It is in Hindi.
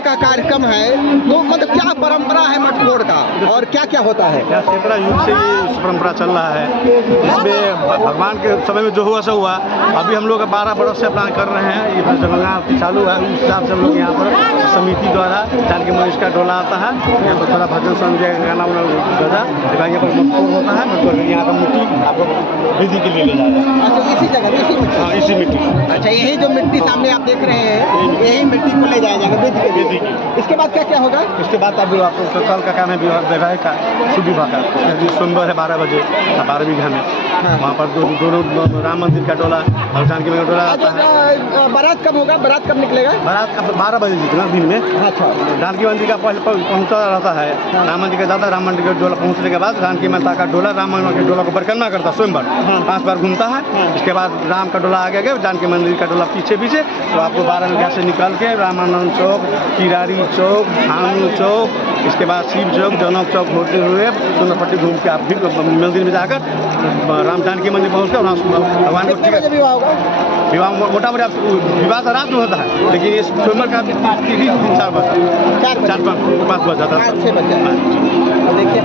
का कार्यक्रम है तो मतलब क्या परंपरा है मटकोर का और क्या क्या होता है? यह सैकड़ा युग से ये परंपरा चल रहा है। इसमें भगवान के समय में जो हुआ सो हुआ। अभी हम लोग 12 बरस से अपना कर रहे हैं। ये जगंगा चालू है, उस हिसाब से हम लोग यहाँ पर समिति द्वारा जानकी मंदिर का डोला आता है। यहाँ पर थोड़ा भजन संध्या गाना वाना बजा यहाँ पर मटकोर होता है। मटकोर यहाँ का मिट्टी आपको विधि के लिए ले जाता है। अच्छा, इसी जगह इसी मिट्टी? हाँ, इसी मिट्टी। अच्छा, यही जो मिट्टी सामने आप देख रहे हैं यही मिट्टी को ले जाया जाएगा विधि के लिए। इसके बाद क्या क्या होगा? इसके बाद अभी आपको कल का काम है वैवाहिक का शुभ विवाह का। सोमवार है 12 बजे 12 बीघा में। वहाँ पर दोनों राम मंदिर का डोला और जानकी मंदिर का डोला आता है। बारात कब होगा? बारात कब निकलेगा? बारात 12 बजे जितना दिन में। अच्छा, जानकी मंदिर का पहले पहुँचा रहता है। राम मंदिर का जाता है। राम मंदिर का डोला पहुँचने के बाद जानकी माता का डोला राम मंदिर के डोला को परिक्रमा करता है। स्वयंवर 5 बार घूमता है। इसके बाद राम का डोला आगे गया, जानकी मंदिर का डोला पीछे पीछे। तो आपको 12 बीघा से निकल के रामानंद चौक, किरारी चौक, भानु चौक, इसके बाद शिव चौक, जनक चौक होते हुए दोनों पट्टी घूम के आप फिर मंदिर में जाकर राम जानकी मंदिर पहुँच कर भगवान को विवाह होगा? विवाह मोटा मोटा विवाह तो रात में होता है, लेकिन ये स्वयंवर का 3-4 बजे 4-5 बजे जाता है। देखिए